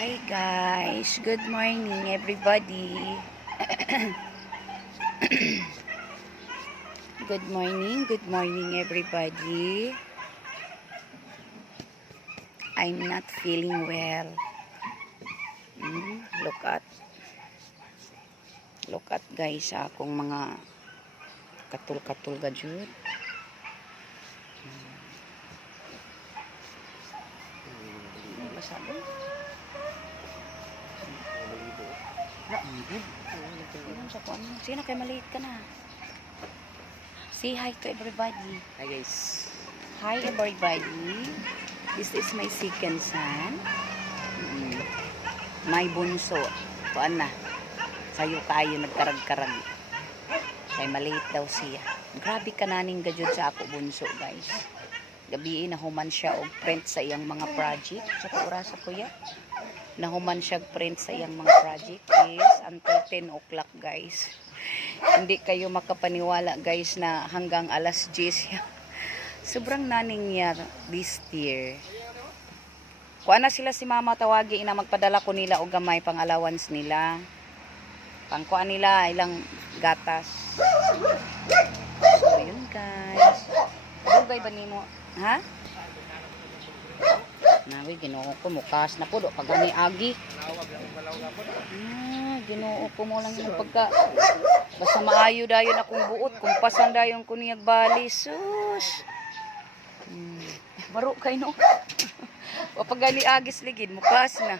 Hi guys, good morning everybody. Good morning everybody. I'm not feeling well. Look at guys, akong mga katul-katul gajud. Basado. Sino kay maliit ka na? Say hi to everybody. Hi guys. Hi everybody. This is my second son. My bunso. Kuan na. Sayo kayo nagkarag-karag. Kay maliit daw siya. Grabe ka naning gajud sa ako bunso guys. Gabi nahuman siya og print sa iyang mga project. Sa oras sa kuya. Nahuman siya print sa iyang mga project is until 10 o'clock guys. Hindi kayo makapaniwala guys na hanggang alas 10 sobrang naning niya this year. Kuha na sila si mama tawagi na magpadala ko nila og gamay pang allowance nila. Pangkuha nila ilang gatas. So yun guys. Dugay ba nimo? Ha? Nawi ginoo ko mukas na po do pagani agi. Ginoo ko mo lang yung pagka basta maayo dayon akong buot kung pasan dayon ko niyag bali sus. Baro kay no. O pagani agis ligid mukas na.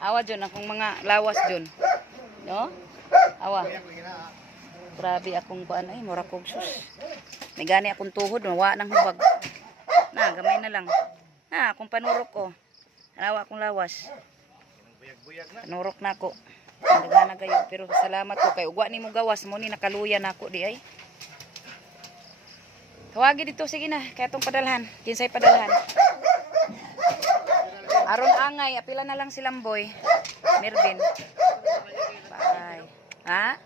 Awa jon akong mga lawas jon. No? Awa. Grabe akong kuan ay mura kog sus. May gani akong tuhod wa nang hubag. Na gamay na lang. Ha, kung panurok ko. Alawa akong lawas. Panurok na ako. Nagana kayo. Pero salamat ko kay ugwa ni mo gawas mo ni nakaluya na ako di ay. Tawagi dito sige na. Kaya itong padalhan. Kinsay padalhan. Aron angay. Apila na lang silang boy. Mervin. Bye. Ha?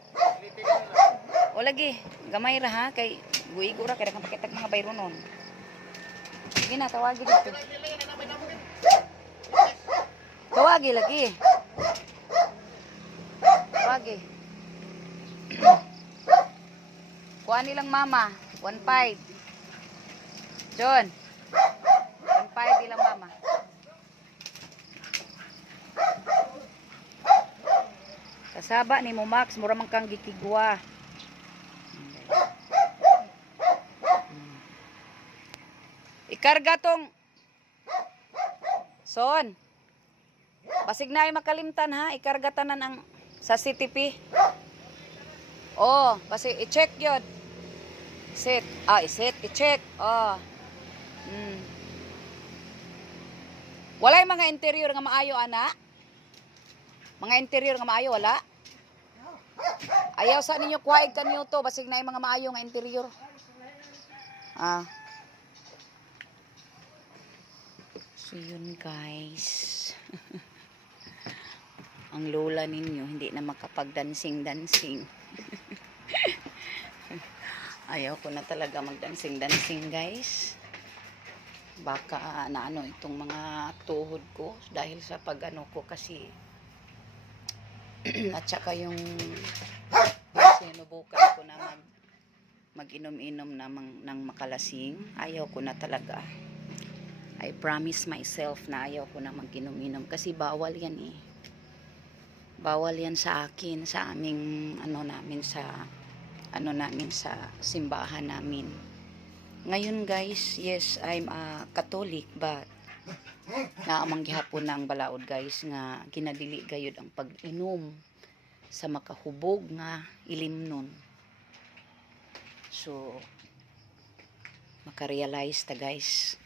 O lagi. Gamay ra ha. Kay guigo ra. Kaya kang pakitag mga bayro nun. Sige na, tawagi dito. Tawagi lagi. Tawagi. Kuha nilang mama. 1.5. John. 1.5 ilang mama. Kasaba ni mo Max. Mura man kang gikigwa. Ikarga tong son. Basig na ay makalimtan ha. Ikarga tanan ang sa CTP. Oh, basig i-check yun. Iset. Iset. I-check. Oh. Walay mga interior nga maayo ana? Mga interior nga maayo wala? Ayaw sa ninyo kuhaig kanyo to. Basig na ay mga maayo nga interior. So yun guys. Ang lola ninyo hindi na makapag-dancing. Ayaw ko na talaga mag-dancing guys. Baka naano itong mga tuhod ko dahil sa pag-ano ko kasi at saka yung sinubukan ko na mag-inom-inom ng makalasing. Ayaw ko na talaga. I promise myself na ayaw ko na mag-inom-inom kasi bawal yan eh. Bawal yan sa akin, sa aming namin sa simbahan namin. Ngayon guys, yes, I'm a Catholic but naamang gihapon na ang balaod guys nga ginadili gayud ang pag-inom sa makahubog nga ilimnon. So makarealize ta guys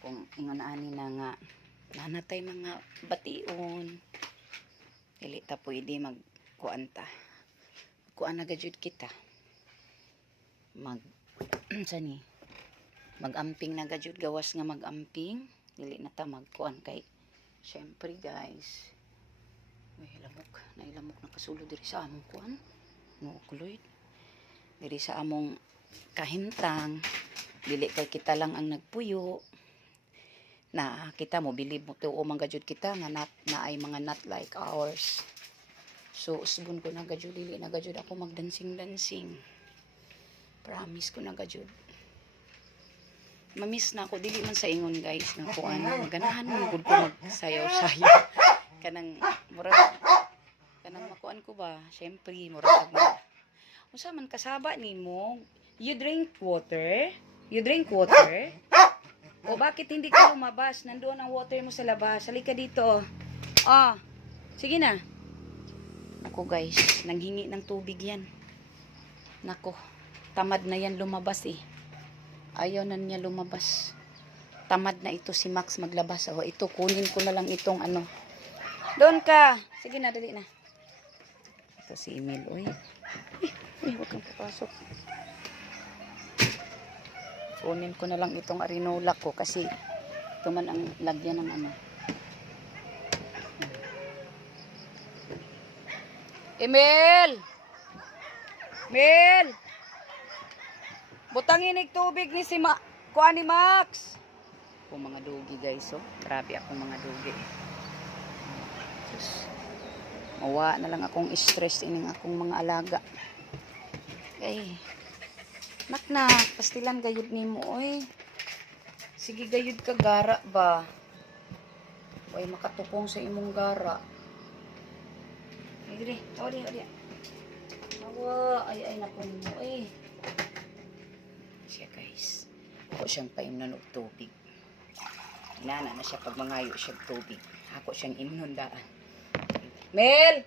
kung ingon ani na nga nanatay mga bation dili ta pwede magkuanta kuan na gajud kita magamping na gajud gawas nga magamping dili na ta magkuan kay syempre guys may lamok nakasulod diri sa among kuan no kuloid diri sa among kahimtang dili kay kita lang ang nagpuyo na kita mo bilib mo tuo man gajud kita nga not na ay mga not like ours. So usbon ko na gajud dili na gajud ako magdancing. Promise ko na gajud. Mamiss na ako dili man sa ingon guys nga kuan ganahan mo gud ko magsayaw-sayaw. Kanang murag kanang makuan ko ba? Syempre murag unsa man kasaba nimo? You drink water? You drink water? O bakit hindi ka lumabas? Nandoon ang water mo sa labas. Halika dito. Ah, sige na. Nako guys, nanghingi ng tubig yan. Nako, tamad na yan lumabas eh. Ayaw na niya lumabas. Tamad na ito si Max maglabas. O ito, kunin ko na lang itong ano. Doon ka. Sige na, dali na. Ito si Emil. Uy, huwag kang papasok. Kunin ko na lang itong arinola ko kasi ito man ang lagyan ng ano. Emil! Emil! Butangin ng tubig ni si kuan ni Max. Ako mga dugi guys, oh. Grabe akong mga dugi. Just, mawa na lang akong stress ining akong mga alaga. Okay. Nak, pastilan gayud nimo oy. Sige gayud ka gara ba? Oy makatukong sa imong gara. Ay dire, odi. Awa, ay nakon mo oy. Siya guys. Ako siyang paimnon og tubig. Inana na siya pag mangayo siya tubig. Ako siyang imnondaan. Mel,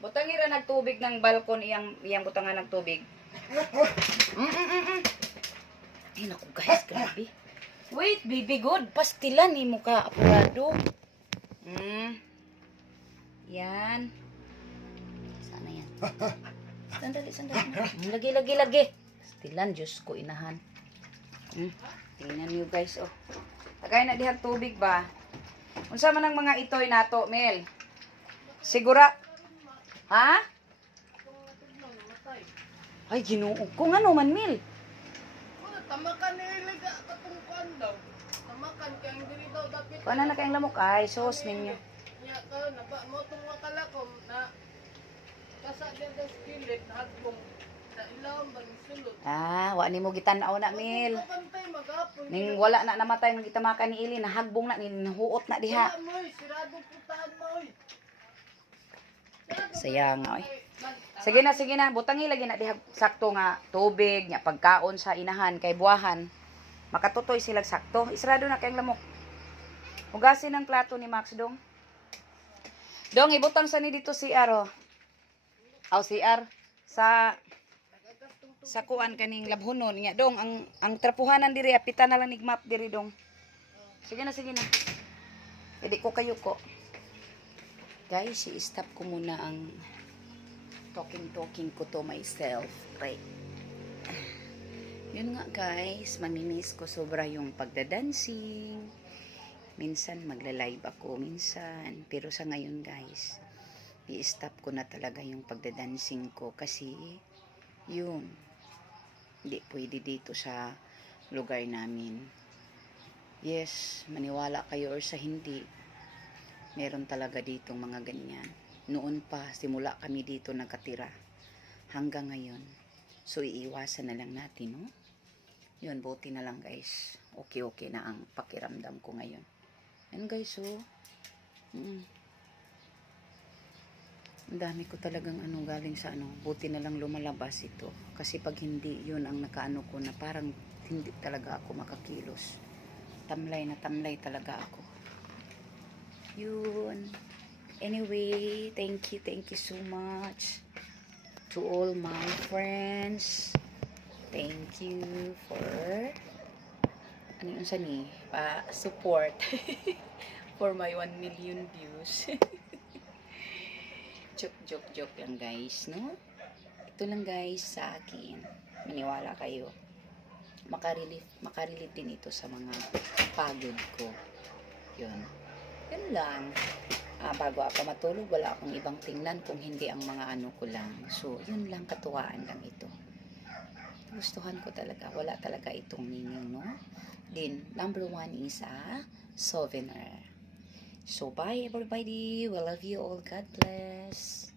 butangira nagtubig ng balkon iyang butangan ng tubig. Ay naku guys, grabe. Wait, baby good. Pastilan ni mo ka, apurado. Yan. Sana yan. Sandali. Lagi. Pastilan, Diyos ko, inahan. Tingnan nyo guys, oh. Tagay na dihang tubig ba? Unsa man ang mga itoy nato, Mel? Sigura? Ha? Ay, Ginoo. Kung ano man, Mil. Tamakan ni Liga katungkuan daw. Tamakan kaya hindi daw dapat. Kuan na kayong lamok ay sos ninyo. Nya ka na ba mo tong wakalakom na kasa diyan sa skillet hagbong sa ilawom bang sulod. Wa nimo gitan-aw na, Mil. Pantay magapon. Ning wala na namatay ng gitamakan ni Ili, nahagbong na ni huot na diha. Siradong putahan mo oy. Sayang oy. Sige na, butangi lagi na diha sakto nga tubig, nya pagkaon sa inahan kay buwahan. Makatutoy sila sakto. Isrado na kayong lamok. Hugasin ang plato ni Max dong. Dong ibutang sa ni dito si Aro. Aw si Ar sa kuan kaning labhonon nya dong ang trapuhanan diri apitan na lang ni map diri dong. Sige na. Hindi ko kayo ko. Guys, i-stop ko muna ang talking ko to myself. Right. Yun nga guys, mamimiss ko sobra yung pagdadancing. Minsan magla-live ako, minsan. Pero sa ngayon guys, i-stop ko na talaga yung pagdadancing ko kasi yun, hindi pwede dito sa lugar namin. Yes, maniwala kayo or sa hindi, meron talaga ditong mga ganyan. Noon pa, simula kami dito nakatira. Hanggang ngayon. So, iiwasan na lang natin, no? Yun, buti na lang, guys. Okay na ang pakiramdam ko ngayon. Yan, guys, oh. Ang dami ko talagang galing sa buti na lang lumalabas ito. Kasi pag hindi, yun ang nakaano ko na parang hindi talaga ako makakilos. Tamlay na tamlay talaga ako. Yun. Anyway, thank you so much to all my friends. Thank you for support for my 1 million views. Joke lang guys, no? Ito lang guys sa akin. Maniwala kayo. Makarelate din ito sa mga pagod ko. Yun lang. Bago ako matulog, wala akong ibang tingnan kung hindi ang mga ko lang. So, yun lang, katuwaan lang ito. Gustuhan ko talaga. Wala talaga itong meaning, no? Then, number 1 is souvenir. So bye everybody. We love you all. God bless.